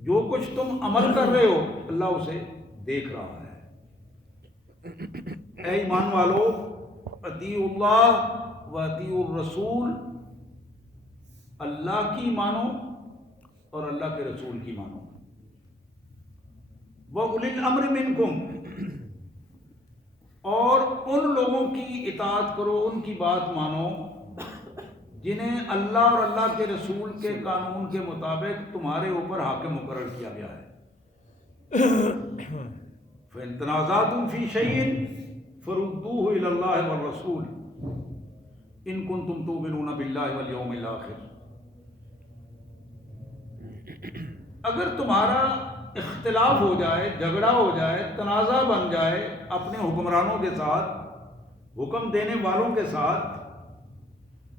جو کچھ تم عمل کر رہے ہو اللہ اسے دیکھ رہا ہے۔ اے ایمان والو، اطیعوا اللہ و اطیعوا الرسول، اللہ کی مانو اور اللہ کے رسول کی مانو۔ وَأُولِي الْأَمْرِ مِنْكُمْ، اور ان لوگوں کی اطاعت کرو، ان کی بات مانو جنہیں اللہ اور اللہ کے رسول کے قانون کے مطابق تمہارے اوپر حاکم مقرر کیا گیا ہے۔ فَإِن تَنَازَعْتُمْ فِي شَيْءٍ فَرُدُّوهُ إِلَى اللَّهِ وَالرَّسُولِ إِن كُنتُمْ تُؤْمِنُونَ بِاللَّهِ وَالْيَوْمِ الْآخِرِ۔ اگر تمہارا اختلاف ہو جائے، جھگڑا ہو جائے، تنازع بن جائے اپنے حکمرانوں کے ساتھ، حکم دینے والوں کے ساتھ،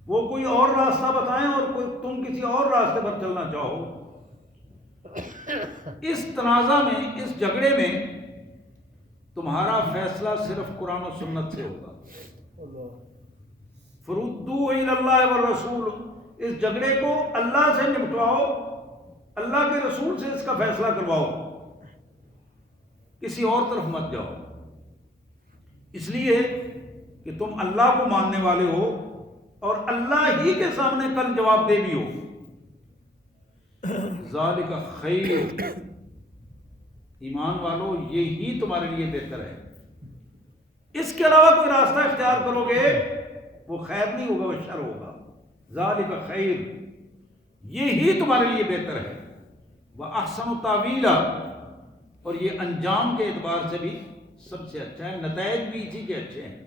وہ کوئی اور راستہ بتائیں اور تم کسی اور راستے پر چلنا چاہو، اس تنازع میں، اس جھگڑے میں تمہارا فیصلہ صرف قرآن و سنت سے ہوگا۔ فردوہ الی اللہ والرسول، اس جھگڑے کو اللہ سے نپٹواؤ، اللہ کے رسول سے اس کا فیصلہ کرواؤ، کسی اور طرف مت جاؤ، اس لیے کہ تم اللہ کو ماننے والے ہو اور اللہ ہی کے سامنے کل جواب دہ بھی ہو۔ ذالک خیر، ایمان والو یہی تمہارے لیے بہتر ہے۔ اس کے علاوہ کوئی راستہ اختیار کرو گے وہ خیر نہیں ہوگا، وہ شر ہوگا۔ ذالک خیر، یہی تمہارے لیے بہتر ہے۔ وَأَحْسَنُ تَأْوِيلًا، اور یہ انجام کے اعتبار سے بھی سب سے اچھا ہے، نتائج بھی اسی کے اچھے ہیں۔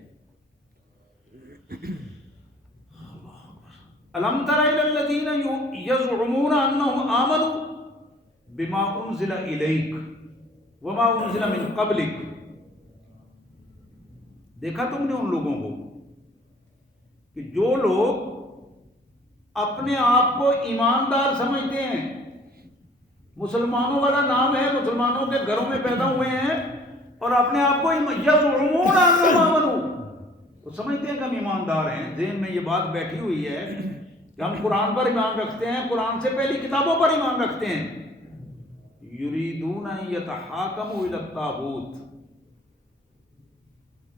أَلَمْ تَرَ إِلَى الَّذِينَ يَزْعُمُونَ أَنَّهُمْ آمَنُوا بِمَا أُنزِلَ إِلَيْكَ وَمَا أُنزِلَ مِن قَبْلِكَ، دیکھا تم نے ان لوگوں کو کہ جو لوگ اپنے آپ کو ایماندار سمجھتے ہیں، مسلمانوں والا نام ہے، مسلمانوں کے گھروں میں پیدا ہوئے ہیں اور اپنے آپ کو یزعمون انہم آمنوا، وہ سمجھتے ہیں کہ ہم ایماندار ہیں، ذہن میں یہ بات بیٹھی ہوئی ہے کہ ہم قرآن پر ایمان رکھتے ہیں، قرآن سے پہلی کتابوں پر ایمان رکھتے ہیں۔ یریدون ان یتحاکموا الی الطاغوت،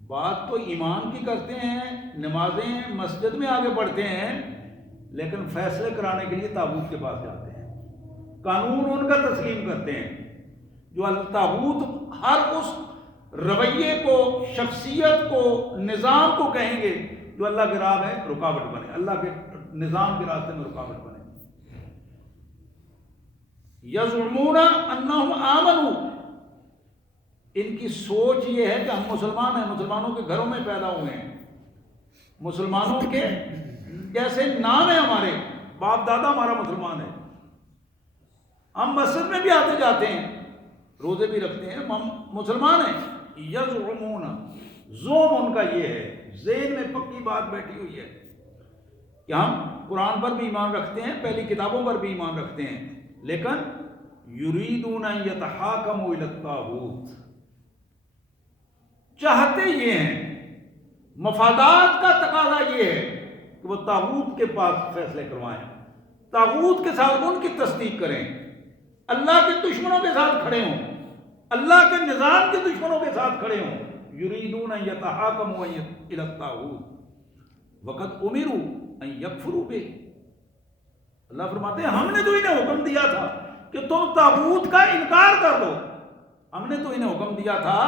بات تو ایمان کی کرتے ہیں، نمازیں مسجد میں آگے بڑھتے ہیں، لیکن فیصلے کرانے کے لیے طاغوت کے پاس جاتے ہیں، قانون ان کا تسلیم کرتے ہیں۔ جو الطاغوت ہر اس رویے کو، شخصیت کو، نظام کو کہیں گے جو اللہ کے راہ میں رکاوٹ بنے، اللہ کے نظام کے راستے میں رکاوٹ بنے۔ یزعمون انہم آمنوا، ان کی سوچ یہ ہے کہ ہم مسلمان ہیں، مسلمانوں کے گھروں میں پیدا ہوئے ہیں، مسلمانوں کے جیسے نام ہے، ہمارے باپ دادا ہمارا مسلمان ہے، ہم مسجد میں بھی آتے جاتے ہیں، روزے بھی رکھتے ہیں، ہم مسلمان ہیں۔ یزعمون، زوم ان کا یہ ہے، ذہن میں پکی بات بیٹھی ہوئی ہے کہ ہم قرآن پر بھی ایمان رکھتے ہیں، پہلی کتابوں پر بھی ایمان رکھتے ہیں، لیکن یریدون ان یتحاکموا الی الطاغوت، چاہتے یہ ہیں، مفادات کا تقاضا یہ ہے کہ وہ طاغوت کے پاس فیصلے کروائیں، طاغوت کے ساتھ ان کی تصدیق کریں، اللہ کے دشمنوں کے ساتھ کھڑے ہوں، اللہ کے نظام کے دشمنوں کے ساتھ کھڑے ہوں۔ یریدون ان یتحاکموا الی الطاغوت وقد امروا ان یکفروا بہ، اللہ فرماتے ہیں ہم نے تو انہیں حکم دیا تھا کہ تم طاغوت کا انکار کر دو، ہم نے تو انہیں حکم دیا تھا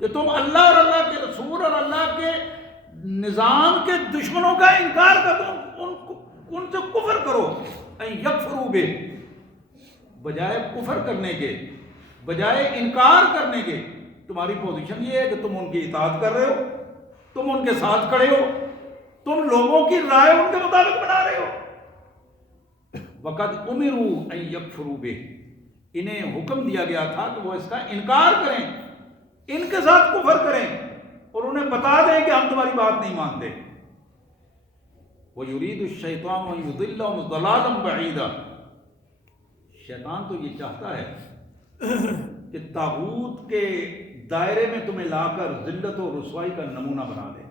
کہ تم اللہ اور اللہ کے رسول اور اللہ کے نظام کے دشمنوں کا انکار کر دو، ان سے کفر کرو۔ ان یکفروا بہ، بجائے کفر کرنے کے، بجائے انکار کرنے کے، تمہاری پوزیشن یہ ہے کہ تم ان کی اطاعت کر رہے ہو، تم ان کے ساتھ کھڑے ہو، تم لوگوں کی رائے ان کے مطابق بنا رہے ہو۔ وقد امروا ان یکفروا بہ، انہیں حکم دیا گیا تھا کہ وہ اس کا انکار کریں، ان کے ساتھ کفر کریں اور انہیں بتا دیں کہ ہم تمہاری بات نہیں مانتے۔ وَيُرِيدُ الشَّيْطَانُ أَن يُضِلَّهُمْ ضَلَالًا بَعِيدًا، شیطان تو یہ چاہتا ہے کہ طاغوت کے دائرے میں تمہیں لا کر ذلت و رسوائی کا نمونہ بنا دے۔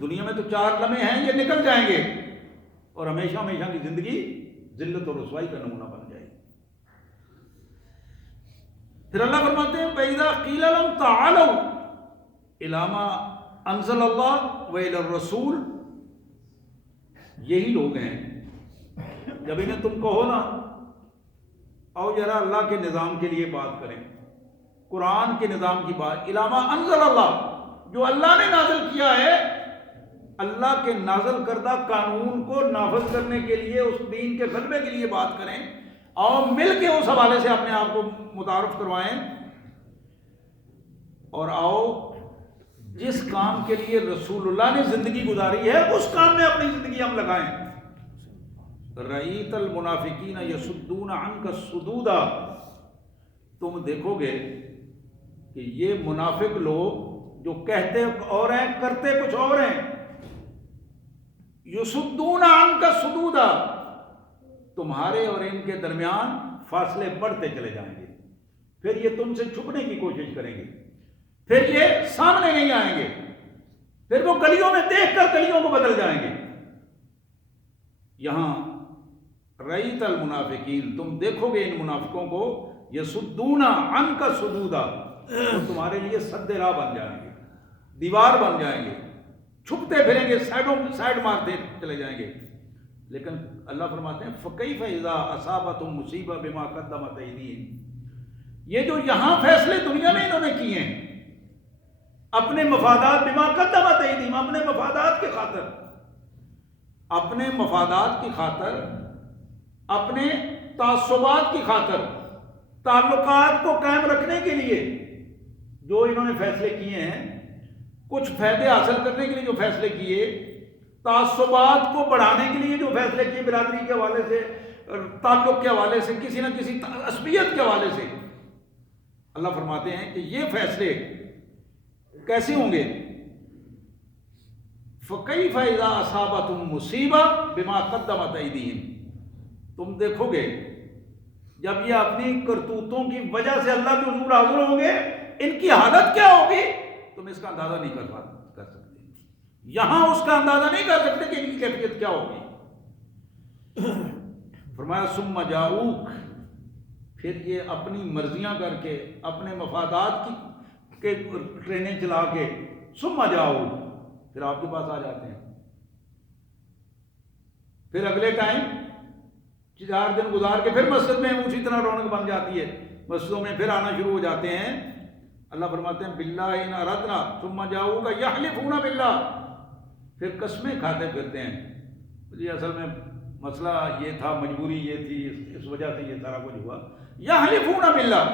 دنیا میں تو 4 لمحے ہیں، یہ نکل جائیں گے اور ہمیشہ ہمیشہ کی زندگی ذلت و رسوائی کا نمونہ بن جائے گی۔ پھر اللہ فرماتے ہیں وَإِذَا قِيلَ لَهُمْ تَعَالَوْا إِلَىٰ مَا أَنزَلَ اللَّهُ وَإِلَى الرَّسُولِ، یہی لوگ ہیں جب انہیں تم کہو نا آؤ ذرا اللہ کے نظام کے لیے بات کریں، قرآن کے نظام کی بات، إِلَىٰ مَا أَنزَلَ اللَّهُ، جو اللہ نے نازل کیا ہے، اللہ کے نازل کردہ قانون کو نافذ کرنے کے لیے، اس دین کے غلبے کے لیے بات کریں، آؤ مل کے اس حوالے سے اپنے آپ کو متعارف کروائیں، اور آؤ جس کام کے لیے رسول اللہ نے زندگی گزاری ہے اس کام میں اپنی زندگی ہم لگائیں۔ رَأَيْتَ الْمُنَافِقِينَ يَصُدُّونَ عَنْكَ صُدُودًا، تم دیکھو گے کہ یہ منافق لوگ جو کہتے اور ہیں کرتے کچھ اور ہیں، یصدون عنک صدودا، تمہارے اور ان کے درمیان فاصلے بڑھتے چلے جائیں گے، پھر یہ تم سے چھپنے کی کوشش کریں گے، پھر یہ سامنے نہیں آئیں گے، پھر وہ گلیوں میں دیکھ کر گلیوں کو بدل جائیں گے۔ یہاں رأیت المنافقین، تم دیکھو گے ان منافقوں کو، یصدون عنک صدودا، وہ تمہارے لیے سد راہ بن جائیں گے، دیوار بن جائیں گے، چھپتے پھریں گے، سائڈ مارتے چلے جائیں گے۔ لیکن اللہ فرماتے ہیں فَكَيْفَ إِذَا أَصَابَتْهُم مُّصِيبَةٌ بِمَا قَدَّمَتْ أَيْدِيهِمْ، یہ جو یہاں فیصلے دنیا میں انہوں نے کیے ہیں اپنے مفادات، بِمَا قَدَّمَتْ أَيْدِيهِمْ، اپنے مفادات کی خاطر، اپنے مفادات کی خاطر، اپنے تعصبات کی خاطر، تعلقات کو قائم رکھنے کے لیے جو انہوں نے فیصلے کیے ہیں، کچھ فائدے حاصل کرنے کے لیے جو فیصلے کیے، تعصبات کو بڑھانے کے لیے جو فیصلے کیے، برادری کے حوالے سے، تعلق کے حوالے سے، کسی نہ کسی عصبیت کے حوالے سے، اللہ فرماتے ہیں کہ یہ فیصلے کیسے ہوں گے؟ فَكَيْفَ إِذَا أَصَابَتْهُم مُّصِيبَةٌ بِمَا قَدَّمَتْ أَيْدِيهِمْ، تم دیکھو گے جب یہ اپنی کرتوتوں کی وجہ سے اللہ کے حضور حاضر ہوں گے، ان کی حالت کیا ہوگی تم اس کا اندازہ نہیں کر سکتے، یہاں اس کا اندازہ نہیں کر سکتے کہ ان کی کیفیت کیا ہوگی۔ فرمایا ثم جاؤک، پھر یہ اپنی مرضیاں کر کے، اپنے مفادات کے ٹرینیں چلا کے، ثم جاؤک، پھر آپ کے پاس آ جاتے ہیں، پھر اگلے ٹائم 4 دن گزار کے پھر مسجد میں اسی طرح رونق بن جاتی ہے، مسجدوں میں پھر آنا شروع ہو جاتے ہیں۔ اللہ فرماتے ہیں باللہ ان اردنا ثم جاؤک یحلفون باللہ، پھر قسمیں کھاتے پھرتے ہیں، جی اصل میں مسئلہ یہ تھا، مجبوری یہ تھی، اس وجہ سے یہ سارا کچھ ہوا، یحلفون باللہ،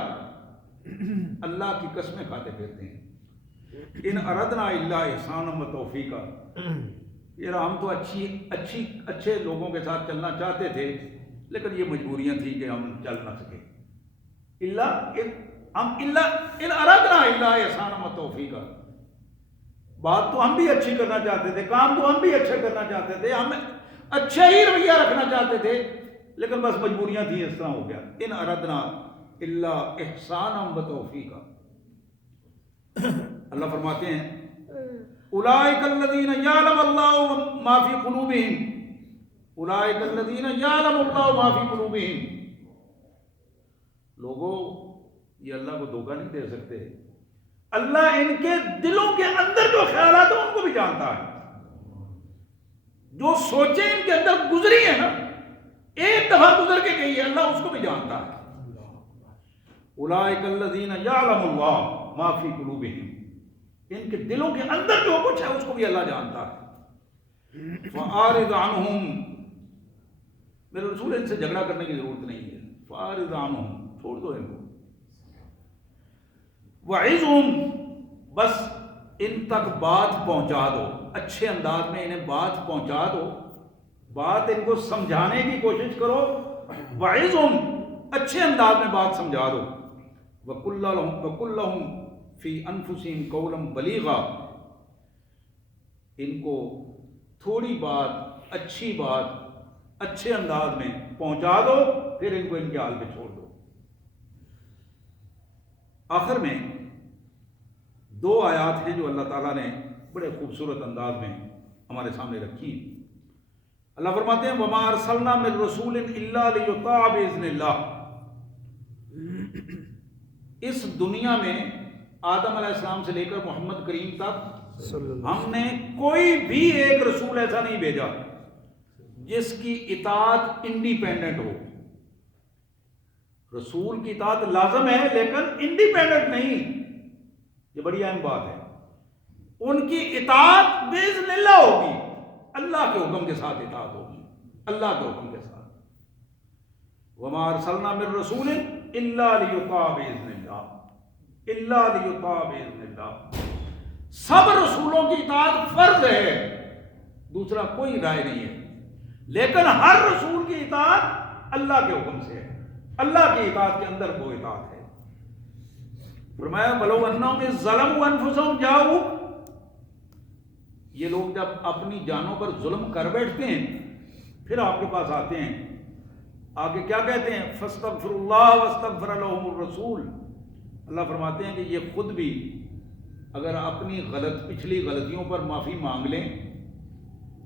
اللہ کی قسمیں کھاتے پھرتے ہیں۔ ان اردنا الا احسانا و توفیقا، یہ ہم تو اچھے لوگوں کے ساتھ چلنا چاہتے تھے لیکن یہ مجبوریاں تھیں کہ ہم چل نہ سکے، ان اردنا الا احسانا و توفیقا، بات تو ہم بھی اچھی کرنا چاہتے تھے، کام تو ہم بھی اچھے کرنا چاہتے تھے، ہم اچھا ہی رویہ رکھنا چاہتے تھے، لیکن بس مجبوریاں تھیں، اس طرح ہو گیا۔ ان اردنا الا احسانا و توفیقا، اللہ فرماتے ہیں اولئک الذین یعلم اللہ ما فی قلوبہم، اولئک الذین یعلم اللہ ما فی قلوبہم، لوگوں یہ اللہ کو دھوکہ نہیں دے سکتے، اللہ ان کے دلوں کے اندر جو خیالات ہیں ان کو بھی جانتا ہے، جو سوچیں ان کے اندر گزری ہیں نا، ایک دفعہ گزر کے گئی ہے، اللہ اس کو بھی جانتا ہے۔ اولئک الذین یعلم اللہ ما فی قلوبہم، ان کے دلوں کے اندر جو کچھ ہے اس کو بھی اللہ جانتا ہے۔ فَأَعْرِضْ عَنْهُمْ، میرے رسول ان سے جھگڑا کرنے کی ضرورت نہیں ہے، فَأَعْرِضْ عَنْهُمْ، چھوڑ دو ان کو، وَعِظْهُمْ، بس ان تک بات پہنچا دو، اچھے انداز میں انہیں بات پہنچا دو، بات ان کو سمجھانے کی کوشش کرو، وَعِظْهُمْ، اچھے انداز میں بات سمجھا دو، وَقُلْ لَهُمْ فی انفسہم قولا بلیغا، ان کو تھوڑی بات، اچھی بات، اچھے انداز میں پہنچا دو، پھر ان کو ان کے حال پہ چھوڑ دو۔ آخر میں 2 آیات ہیں جو اللہ تعالیٰ نے بڑے خوبصورت انداز میں ہمارے سامنے رکھی۔ اللہ فرماتے ہیں وَمَا أَرْسَلْنَا مِن رَّسُولٍ إِلَّا لِيُطَاعَ بِإِذْنِ اللَّهِ، اس دنیا میں آدم علیہ السلام سے لے کر محمد کریم تک ہم نے کوئی بھی ایک رسول ایسا نہیں بھیجا جس کی اطاعت انڈیپینڈنٹ ہو. رسول کی اطاعت لازم ہے لیکن انڈیپینڈنٹ نہیں. یہ بڑی اہم بات ہے. ان کی اطاعت باذن اللہ ہوگی, اللہ کے حکم کے ساتھ اطاعت ہوگی, اللہ کے حکم کے ساتھ. وما ارسلنا من رسول الا لیطاع باذن اللہ, الا لیطاع باذن اللہ. سب رسولوں کی اطاعت فرض ہے, دوسرا کوئی رائے نہیں ہے, لیکن ہر رسول کی اطاعت اللہ کے حکم سے ہے, اللہ کی اطاعت کے اندر وہ اطاعت ہے. فرمایا ولو انہم اذ ظلموا انفسہم جاؤ, یہ لوگ جب اپنی جانوں پر ظلم کر بیٹھتے ہیں پھر آپ کے پاس آتے ہیں, آگے کیا کہتے ہیں, فاستغفر اللہ واستغفر لهم الرسول. اللہ فرماتے ہیں کہ یہ خود بھی اگر اپنی پچھلی غلطیوں پر معافی مانگ لیں,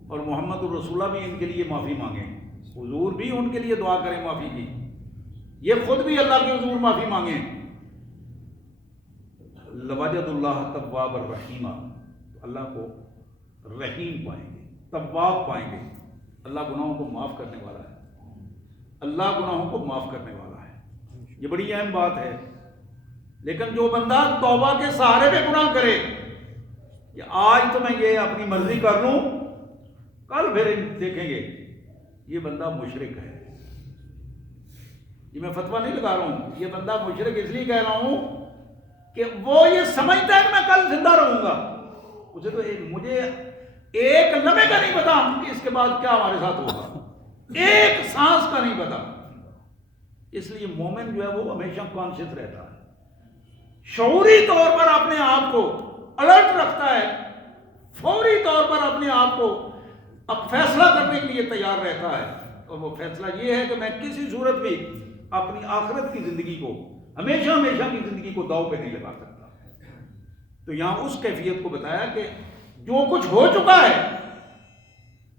اور محمد الرسولہ بھی ان کے لیے معافی مانگیں, حضور بھی ان کے لیے دعا کریں معافی کی, یہ خود بھی اللہ کے حضور معافی مانگیں, لوجد اللہ تواب الرحیم, اللہ کو رحیم پائیں گے, تواب پائیں گے. اللہ گناہوں کو معاف کرنے والا ہے, اللہ گناہوں کو معاف کرنے والا ہے. یہ بڑی اہم بات ہے. لیکن جو بندہ توبہ کے سہارے پہ گناہ کرے کہ آج تو میں یہ اپنی مرضی کر لوں, کل پھر دیکھیں گے, یہ بندہ مشرک ہے. یہ میں فتویٰ نہیں لگا رہا ہوں, یہ بندہ مشرک اس لیے کہہ رہا ہوں کہ وہ یہ سمجھتا ہے کہ میں کل زندہ رہوں گا. اسے تو مجھے ایک لمحے کا نہیں پتا کہ اس کے بعد کیا ہمارے ساتھ ہوگا, ایک سانس کا نہیں پتا. اس لیے مومن جو ہے وہ ہمیشہ کانشیس رہتا ہے, شعوری طور پر اپنے آپ کو الرٹ رکھتا ہے, فوری طور پر اپنے آپ کو اب فیصلہ کرنے کے لیے تیار رہتا ہے. اور وہ فیصلہ یہ ہے کہ میں کسی صورت بھی اپنی آخرت کی زندگی کو, ہمیشہ ہمیشہ کی زندگی کو داؤ پہ نہیں لگا سکتا. تو یہاں اس کیفیت کو بتایا کہ جو کچھ ہو چکا ہے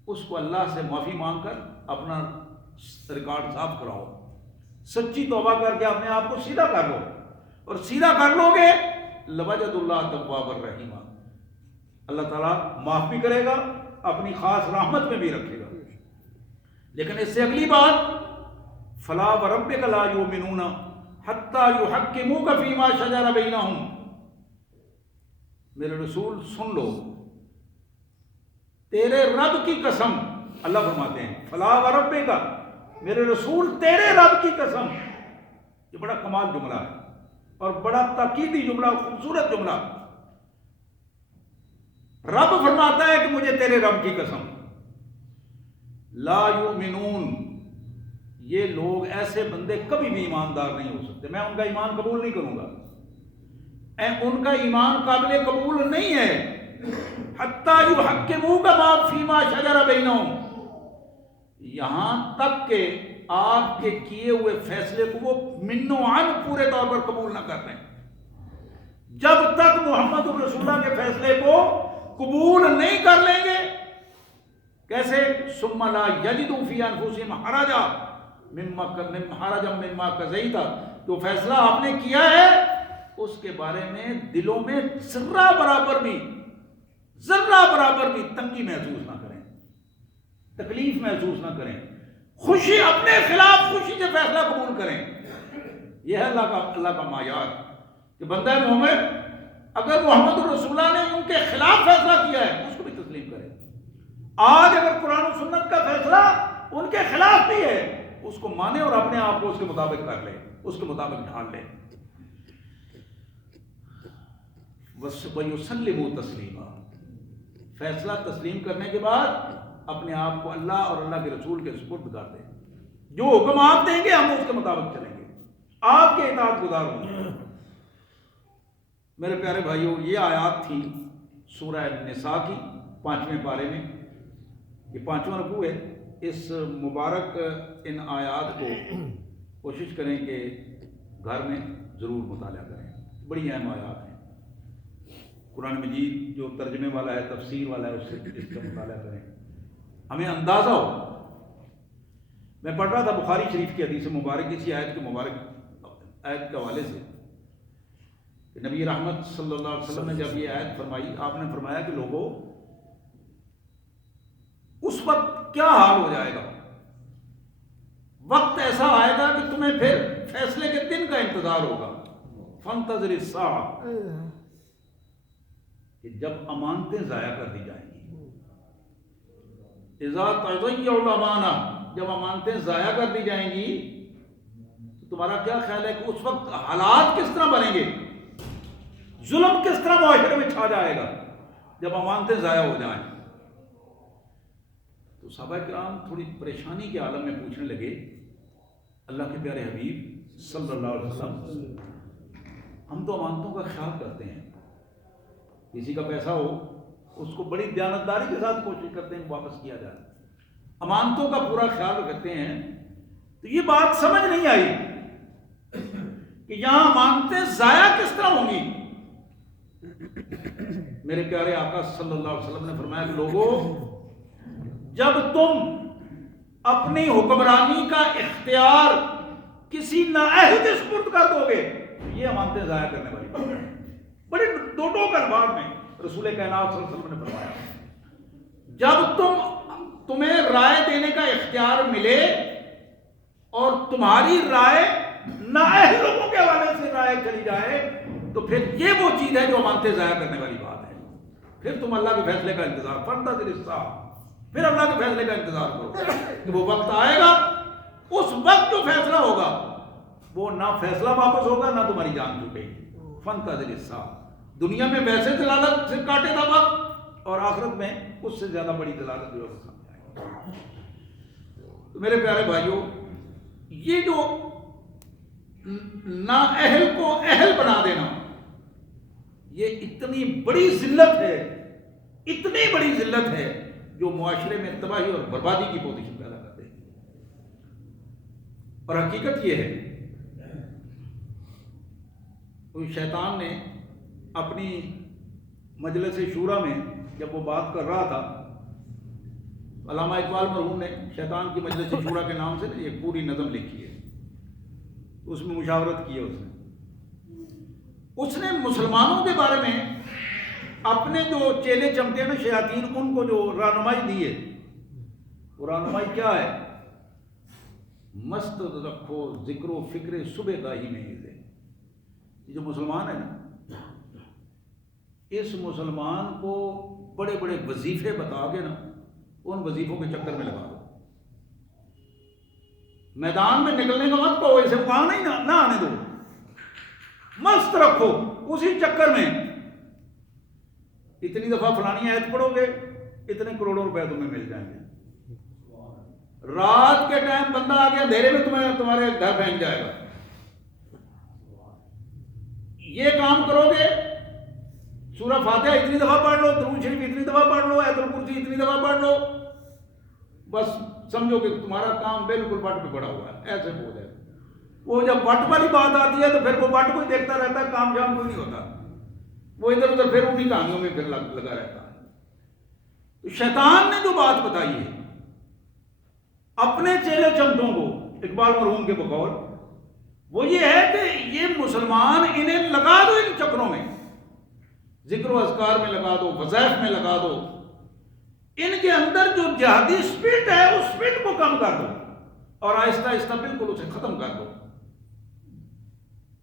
اس کو اللہ سے معافی مانگ کر اپنا ریکارڈ صاف کراؤ, سچی توبہ کر کے اپنے آپ کو سیدھا کر لو, اور سیدھا کر لو گے لوجد اللہ تواب الرحیم, اللہ تعالیٰ معاف بھی کرے گا, اپنی خاص رحمت میں بھی رکھے گا. لیکن اس سے اگلی بات, فلا وربک لا یؤمنون حتی یحکموک فیما شجر بینہم. میرے رسول سن لو, تیرے رب کی قسم, اللہ فرماتے ہیں فلا وربک, میرے رسول تیرے رب کی قسم. یہ بڑا کمال جملہ ہے اور بڑا تاکیدی جملہ, خوبصورت جملہ. رب فرماتا ہے کہ مجھے تیرے رب کی قسم, لا یؤمنون, یہ لوگ ایسے بندے کبھی بھی ایماندار نہیں ہو سکتے, میں ان کا ایمان قبول نہیں کروں گا, ان کا ایمان قابل قبول نہیں ہے. حتی یحکموک فیما شجر بینہم, یہاں تک کہ آپ کے کیے ہوئے فیصلے کو وہ منو عن پورے طور پر قبول نہ کر لیں. جب تک محمد الرسول اللہ کے فیصلے کو قبول نہیں کر لیں گے, کیسے, ثم لا یجدوا فی انفسہم حرجا مما قضیت, جو فیصلہ آپ نے کیا ہے اس کے بارے میں دلوں میں ذرہ برابر بھی تنگی محسوس نہ کریں, تکلیف محسوس نہ کریں, خوشی اپنے خلاف خوشی سے فیصلہ قبول کریں. یہ ہے اللہ کا معیار کہ بندہ مومن اگر محمد الرسول اللہ نے ان کے خلاف فیصلہ کیا ہے اس کو بھی تسلیم کرے. آج اگر قرآن و سنت کا فیصلہ ان کے خلاف بھی ہے اس کو مانے اور اپنے آپ کو اس کے مطابق کر لے, اس کے مطابق ڈھال لے. وَيُسَلِّمُوا تَسْلِيمًا, فیصلہ تسلیم کرنے کے بعد اپنے آپ کو اللہ اور اللہ کے رسول کے سپرد کر دیں. جو حکم آپ دیں گے ہم اس کے مطابق چلیں گے, آپ کے اطاعت گزار ہوں گے. میرے پیارے بھائیوں, یہ آیات تھی سورہ نساء کی 5ویں پارے میں. یہ 5واں رکوع ہے. اس مبارک ان آیات کو کوشش کریں کہ گھر میں ضرور مطالعہ کریں, بڑی اہم آیات ہیں. قرآن مجید جو ترجمے والا ہے, تفسیر والا ہے, اس سے اس کا مطالعہ کریں, ہمیں اندازہ ہو. میں پڑھ رہا تھا بخاری شریف کی حدیث مبارک, اسی آیت کے مبارک آیت کے حوالے سے, کہ نبی رحمت صلی اللہ علیہ وسلم نے جب یہ آیت فرمائی، آپ نے فرمایا کہ لوگوں اس وقت کیا حال ہو جائے گا، وقت ایسا آئے گا کہ تمہیں پھر فیصلے کے دن کا انتظار ہوگا، فانتظر الساعہ، کہ جب امانتیں ضائع کر دی جائیں گی، اذا تضیع الامانہ، جب امانتیں ضائع کر دی جائیں گی تو تمہارا کیا خیال ہے کہ اس وقت حالات کس طرح بنیں گے، ظلم کس طرح معاشرے میں چھا جائے گا جب امانتیں ضائع ہو جائیں؟ تو صحابہ کرام تھوڑی پریشانی کے عالم میں پوچھنے لگے، اللہ کے پیارے حبیب صلی اللہ علیہ وسلم، ہم تو امانتوں کا خیال کرتے ہیں، کسی کا پیسہ ہو اس کو بڑی دیانتداری کے ساتھ کوشش کرتے ہیں واپس کیا جائے، امانتوں کا پورا خیال رکھتے ہیں، تو یہ بات سمجھ نہیں آئی کہ یہاں امانتیں ضائع کس طرح ہوں گی۔ میرے پیارے آقا صلی اللہ علیہ وسلم نے فرمایا کہ لوگوں، جب تم اپنی حکمرانی کا اختیار کسی نااہل کے سپرد کر دو گے، یہ امانتیں ضائع کرنے والی بات ہے۔ بڑے دو کے الفاظ میں رسول کائنات صلی اللہ علیہ وسلم نے فرمایا، جب تمہیں رائے دینے کا اختیار ملے اور تمہاری رائے نااہل لوگوں کے حوالے سے رائے چلی جائے تو پھر یہ وہ چیز ہے جو امانتیں ضائع کرنے والی بات ہے۔ پھر تم اللہ کے فیصلے کا انتظار، فانتظر الساعہ، پھر اللہ کے فیصلے کا انتظار کرو کہ وہ وقت آئے گا، اس وقت جو فیصلہ ہوگا وہ نہ فیصلہ واپس ہوگا نہ تمہاری جان چھوٹے گی۔ فانتظر الساعہ، دنیا میں ویسے دلالت سے کاٹے گا وقت، اور آخرت میں اس سے زیادہ بڑی دلالت جو ہے سامنے آئے گا۔ تو میرے پیارے بھائیوں، یہ جو نااہل کو اہل بنا دینا، یہ اتنی بڑی ذلت ہے، اتنی بڑی ذلت ہے جو معاشرے میں تباہی اور بربادی کی پوزیشن پیدا کر دے گی۔ اور حقیقت یہ ہے، شیطان نے اپنی مجلس شورا میں جب وہ بات کر رہا تھا، علامہ اقبال مرحوم نے شیطان کی مجلس شورا کے نام سے ایک پوری نظم لکھی ہے، اس میں مشاورت کی ہے اس نے مسلمانوں کے بارے میں اپنے جو چیلے چمٹے نا شیاطین، ان کو جو رہنمائی دی ہے، وہ رہنمائی کیا ہے؟ مست رکھو ذکر و فکر صبح گاہی میں ہی دے۔ یہ جو مسلمان ہے نا، اس مسلمان کو بڑے بڑے وظیفے بتا کے نا ان وظیفوں کے چکر میں لگا دو، میدان میں نکلنے کا مت کہو، اسے وہاں نہیں نہ آنے دو، مست رکھو اسی چکر میں۔ اتنی دفعہ فلانی آیت پڑھو گے اتنے کروڑوں روپے تمہیں مل جائیں گے، رات کے ٹائم بندہ آ گیا اندھیرے میں تمہارے گھر پھینک جائے گا۔ یہ کام کرو گے، سورہ فاتحہ اتنی دفعہ پڑھ لو، درود شریف اتنی دفعہ پڑھ لو، آیت الکرسی اتنی دفعہ پڑھ لو، بس سمجھو کہ تمہارا کام بالکل بٹ پہ پڑا ہوا ہے، ایسے ہو جائے۔ وہ جب بٹ والی بات آتی ہے تو پھر وہ بٹ کو ہی دیکھتا رہتا ہے، کام جام کوئی نہیں ہوتا، وہ ادھر ادھر پھر انہیں کہانیوں میں پھر لگا رہتا ہے۔ تو شیطان نے جو بات بتائی ہے اپنے چیلے چمٹوں کو، اقبال مرحوم کے بقول، وہ یہ ہے کہ یہ مسلمان انہیں لگا دو ان چکروں میں، ذکر و اذکار میں لگا دو، وظائف میں لگا دو، ان کے اندر جو جہادی اسپرٹ ہے اس اسپرٹ کو کم کر دو اور آہستہ آہستہ بالکل اسے ختم کر دو۔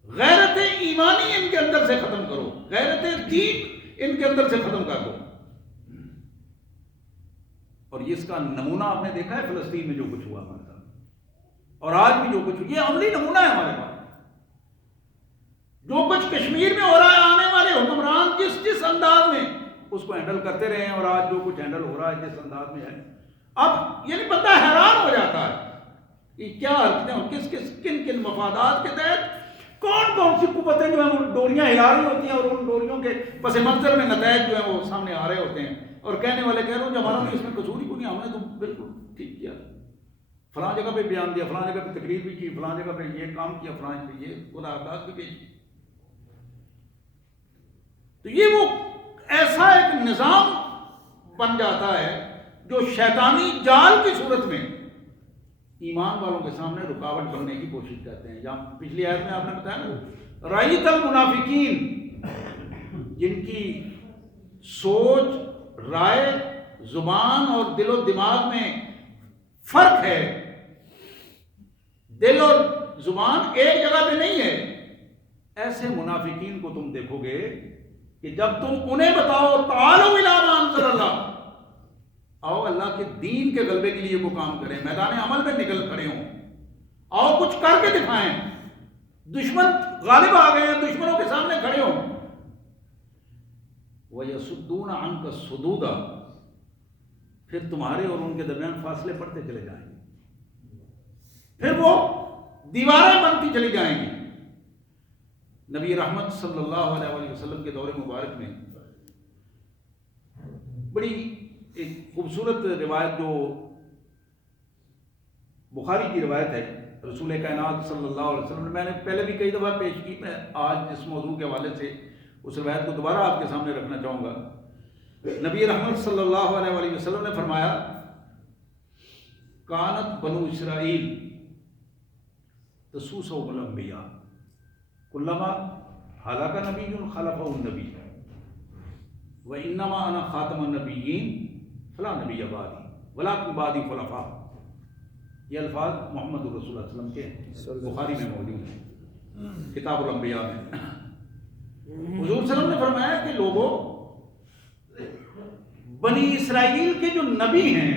غیرت ایمانی ان کے اندر سے ختم کرو، غیرت دین ان کے اندر سے ختم کر دو۔ اور اس کا نمونہ آپ نے دیکھا ہے فلسطین میں جو کچھ ہوا ہمارے ساتھ، اور آج بھی جو کچھ، یہ عملی نمونہ ہے ہمارے پاس۔ جو کچھ کشمیر میں ہو رہا ہے، آنے والے حکمران جس انداز میں اس کو ہینڈل کرتے رہے ہیں، اور آج جو کچھ ہینڈل ہو رہا ہے جس انداز میں ہے، اب یعنی بندہ حیران ہو جاتا ہے کہ کیا حرکتیں، کن مفادات کے تحت کون سی قوتیں جو ہیں وہ ڈوریاں ہلا رہی ہوتی ہیں، اور ان ڈوریوں کے پس منظر میں نتائج جو ہیں وہ سامنے آ رہے ہوتے ہیں، اور کہنے والے کہہ رہے ہیں ہمارا تو اس میں قصور ہی کوئی نہیں، ہم نے تو بالکل ٹھیک کیا، فلاں جگہ پہ بیان دیا، فلاں جگہ پہ تقریر بھی کی، فلاں جگہ پہ یہ کام کیا، فلاں پہ یہ خدا اقداس بھی پیش کی۔ تو یہ وہ ایسا ایک نظام بن جاتا ہے جو شیطانی جال کی صورت میں ایمان والوں کے سامنے رکاوٹ بننے کی کوشش کرتے ہیں۔ جہاں پچھلی آیت میں آپ نے بتایا نا، رأیت المنافقین، جن کی سوچ، رائے، زبان اور دل و دماغ میں فرق ہے، دل اور زبان ایک جگہ پہ نہیں ہے، ایسے منافقین کو تم دیکھو گے کہ جب تم انہیں بتاؤ تعالوا الی ما انزل اللہ، آؤ اللہ کے دین کے غلبے کے لیے وہ کام کریں، میدان عمل میں نکل کھڑے ہوں، آؤ کچھ کر کے دکھائیں، دشمن غالب آ گئے ہیں، دشمنوں کے سامنے کھڑے ہوں، وَيَصُدُّونَ عَنْكَ الصُّدُودَ، پھر تمہارے اور ان کے درمیان فاصلے پڑتے چلے جائیں گے، پھر وہ دیواریں بنتی چلی جائیں گی۔ نبی رحمت صلی اللہ علیہ وسلم کے دور مبارک میں بڑی ایک خوبصورت روایت جو بخاری کی روایت ہے، رسول کائنات صلی اللہ علیہ وسلم نے، میں نے پہلے بھی کئی دفعہ پیش کی، میں آج اس موضوع کے حوالے سے اس روایت کو دوبارہ آپ کے سامنے رکھنا چاہوں گا۔ نبی رحمت صلی اللہ علیہ وسلم نے فرمایا، کانت بنو اسرائیل تسوسهم الانبیاء کلما ہلاک نبی خلفہ النبی وانما انا خاتم النبیین فلا نبی بعدی ولکن بعدی خلفاء، یہ الفاظ محمد رسول اللہ صلی اللہ علیہ وسلم کے بخاری میں موجود ہیں، کتاب الانبیاء میں۔ حضور صلی اللہ علیہ وسلم نے فرمایا کہ لوگوں، بنی اسرائیل کے جو نبی ہیں،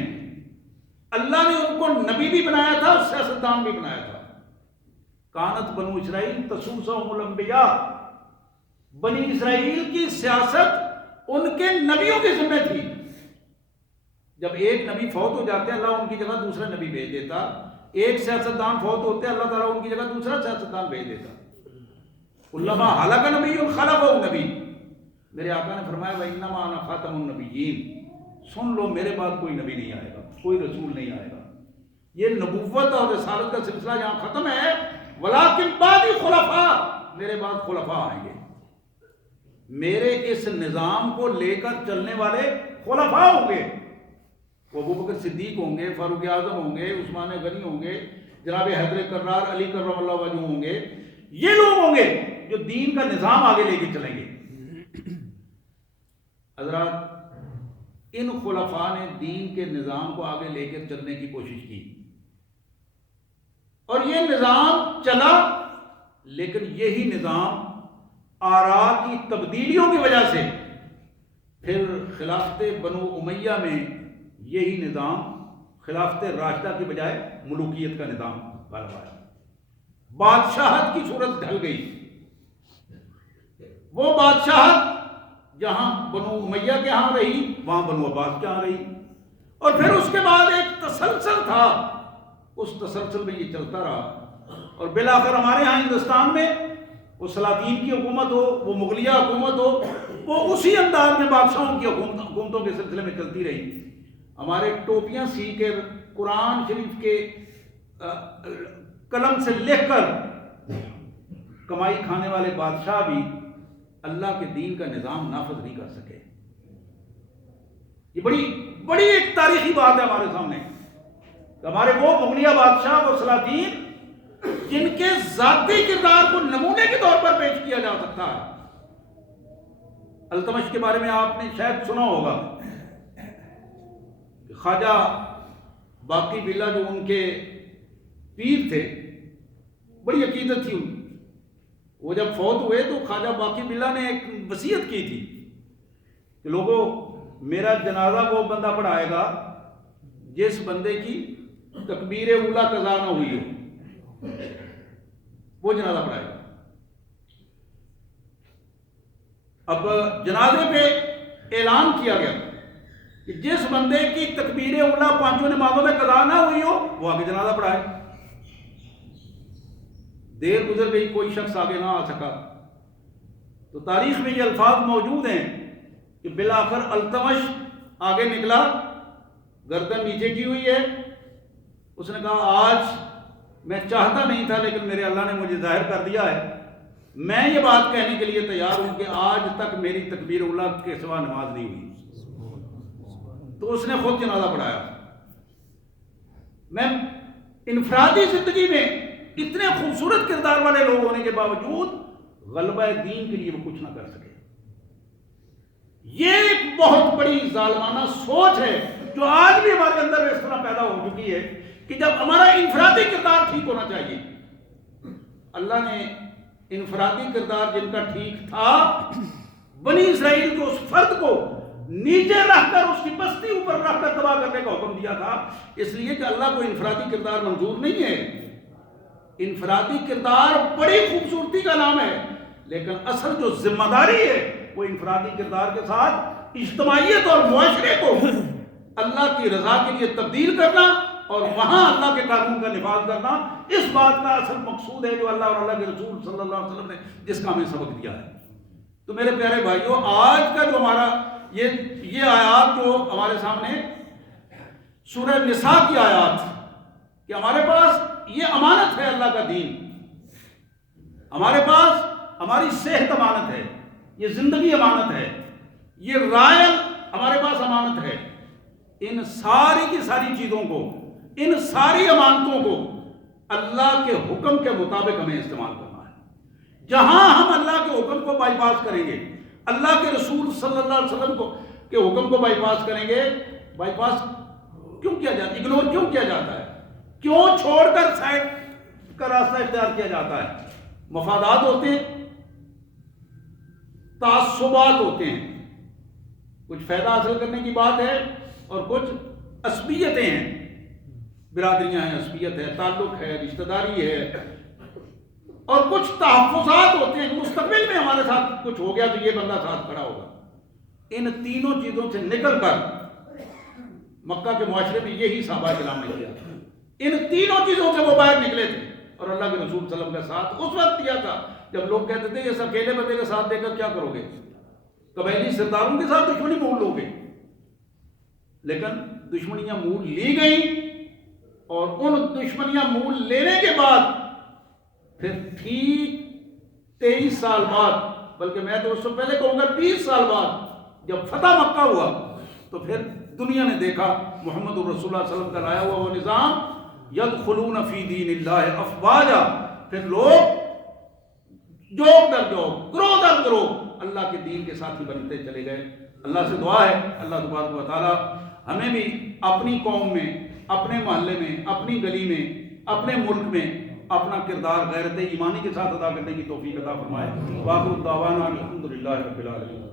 اللہ نے ان کو نبی بھی بنایا تھا اور سیاستدان بھی بنایا تھا۔ کانت بنو اسرائیل تسوسهم الانبیاء، بنی اسرائیل کی سیاست ان کے نبیوں کے ذمہ تھی۔ جب ایک نبی فوت ہو جاتے ہیں، اللہ ان کی جگہ دوسرا نبی بھیج دیتا، ایک سیاستدان فوت ہوتے ہیں، اللہ تعالیٰ ان کی جگہ دوسرا سیاستدان بھیج دیتا۔ کلما ہلاک نبی خلفہ النبی، میرے آقا نے فرمایا وانما انا خاتم النبیین، سن لو میرے بعد کوئی نبی نہیں آئے گا، کوئی رسول نہیں آئے گا، یہ نبوت اور رسالت کا سلسلہ یہاں ختم ہے، ولیکن بعدی خلفاء، میرے بعد خلفاء آئیں گے، میرے اس نظام کو لے کر چلنے والے خلفاء ہوں گے، وہ ابوبکر صدیق ہوں گے، فاروق اعظم ہوں گے، عثمان غنی ہوں گے، جناب حیدر کرار، علی کرم اللہ وجہ ہوں گے، یہ لوگ ہوں گے جو دین کا نظام آگے لے کے چلیں گے۔ حضرات، ان خلفاء نے دین کے نظام کو آگے لے کر چلنے کی کوشش کی اور یہ نظام چلا، لیکن یہی نظام آراء کی تبدیلیوں کی وجہ سے پھر خلافت بنو امیہ میں یہی نظام خلافت راشدہ کی بجائے ملوکیت کا نظام غالب آیا، بادشاہت کی صورت ڈھل گئی، وہ بادشاہت جہاں بنو امیہ کے ہاں رہی وہاں بنو عباس کے ہاں رہی، اور پھر اس کے بعد ایک تسلسل تھا، اس تسلسل میں یہ چلتا رہا، اور بالآخر ہمارے ہاں ہندوستان میں وہ سلاطین کی حکومت ہو، وہ مغلیہ حکومت ہو، وہ اسی انداز میں بادشاہوں کی حکومتوں کے سلسلے میں چلتی رہی۔ ہمارے ٹوپیاں سی کے قرآن شریف کے قلم سے لکھ کر کمائی کھانے والے بادشاہ بھی اللہ کے دین کا نظام نافذ نہیں کر سکے۔ یہ بڑی ایک تاریخی بات ہے ہمارے سامنے، کہ ہمارے وہ مغلیہ بادشاہ، وہ سلاطین جن کے ذاتی کردار کو نمونے کے طور پر پیش کیا جا سکتا ہے۔ التمش کے بارے میں آپ نے شاید سنا ہوگا، خواجہ باقی باللہ جو ان کے پیر تھے، بڑی عقیدت تھی ان، وہ جب فوت ہوئے تو خواجہ باقی باللہ نے ایک وصیت کی تھی کہ لوگوں، میرا جنازہ وہ بندہ پڑھائے گا جس بندے کی تکبیر اولیٰ قضا نہ ہوئی ہو، وہ جنازہ پڑھائے گا۔ اب جنازے پہ اعلان کیا گیا کہ جس بندے کی تکبیر اولیٰ پانچوں نمازوں میں قضا نہ ہوئی ہو وہ آگے جنازہ پڑھائے۔ دیر گزر گئی، کوئی شخص آگے نہ آ سکا، تو تاریخ میں یہ الفاظ موجود ہیں کہ بالآخر التمش آگے نکلا، گردن نیچے کی ہوئی ہے، اس نے کہا آج میں چاہتا نہیں تھا لیکن میرے اللہ نے مجھے ظاہر کر دیا ہے، میں یہ بات کہنے کے لیے تیار ہوں کہ آج تک میری تکبیر اولیٰ کے سوا نماز نہیں ہوئی۔ تو اس نے خود جنازہ پڑھایا۔ میں انفرادی زندگی میں اتنے خوبصورت کردار والے لوگ ہونے کے باوجود غلبہ دین کے لیے وہ کچھ نہ کر سکے. یہ ایک بہت بڑی ظالمانہ سوچ ہے جو آج بھی ہمارے اندر اس طرح پیدا ہو چکی ہے کہ جب ہمارا انفرادی کردار ٹھیک ہونا چاہیے. اللہ نے انفرادی کردار جن کا ٹھیک تھا، بنی اسرائیل کو اس فرد کو نیچے رکھ کر اس کی بستی اوپر رکھ کر تباہ کرنے کا حکم دیا تھا، اس لیے کہ اللہ کو انفرادی کردار منظور نہیں ہے. انفرادی کردار بڑی خوبصورتی کا نام ہے، لیکن اصل جو ذمہ داری ہے وہ انفرادی کردار کے ساتھ اجتماعیت اور معاشرے کو اللہ کی رضا کے لیے تبدیل کرنا اور وہاں اللہ کے قانون کا نفاذ کرنا، اس بات کا اصل مقصود ہے جو اللہ اور اللہ کے رسول صلی اللہ علیہ وسلم نے جس کا ہمیں سبق دیا ہے. تو میرے پیارے بھائیوں، آج کا جو ہمارا یہ آیات جو ہمارے سامنے سورہ نساء کی آیات کہ ہمارے پاس یہ امانت ہے اللہ کا دین، ہمارے پاس ہماری صحت امانت ہے، یہ زندگی امانت ہے، یہ رائے ہمارے پاس امانت ہے. ان ساری کی ساری چیزوں کو، ان ساری امانتوں کو اللہ کے حکم کے مطابق ہمیں استعمال کرنا ہے. جہاں ہم اللہ کے حکم کو بائی پاس کریں گے، اللہ کے رسول صلی اللہ علیہ وسلم کے حکم کو بائی پاس کریں گے، بائی پاس کیوں کیا جاتا ہے، اگنور کیوں کیا جاتا ہے، کیوں چھوڑ کر سائڈ کا راستہ اختیار کیا جاتا ہے؟ مفادات ہوتے ہیں، تعصبات ہوتے ہیں، کچھ فائدہ حاصل کرنے کی بات ہے اور کچھ عصبیتیں ہیں، برادریاں ہیں، عصبیت ہے، تعلق ہے، رشتہ داری ہے، اور کچھ تحفظات ہوتے ہیں کہ مستقبل میں ہمارے ساتھ کچھ ہو گیا تو یہ بندہ ساتھ کھڑا ہوگا. ان تینوں چیزوں سے نکل کر مکہ کے معاشرے میں یہی صحابہ کرام نے کیا، ان تینوں چیزوں سے وہ باہر نکلے تھے اور اللہ کے رسول صلی اللہ علیہ وسلم کا ساتھ اس وقت دیا تھا جب لوگ کہتے تھے اس اکیلے بندے کا ساتھ دے کر کیا کرو گے، قبائلی سرداروں کے ساتھ دشمنی مول لو گے. لیکن دشمنیاں مول لی گئیں اور ان دشمنیاں مول لینے کے بعد پھر ٹھیک 23 سال بعد، بلکہ میں تو اس سے پہلے کہوں گا 20 سال بعد جب فتح مکہ ہوا تو پھر دنیا نے دیکھا محمد رسول اللہ صلی اللہ علیہ وسلم کا لایا ہوا وہ نظام، یدخلون فی دین اللہ افواجا، پھر لوگ جوک در جوک، گروہ در گروہ اللہ کے دین کے ساتھی بنتے چلے گئے. اللہ سے دعا ہے اللہ تبارک و تعالی ہمیں بھی اپنی قوم میں، اپنے محلے میں، اپنی گلی میں، اپنے ملک میں اپنا کردار غیرت ایمانی کے ساتھ ادا کرنے کی توفیق عطا فرمائے. وآخر دعوانا الحمدللہ رب العالمین.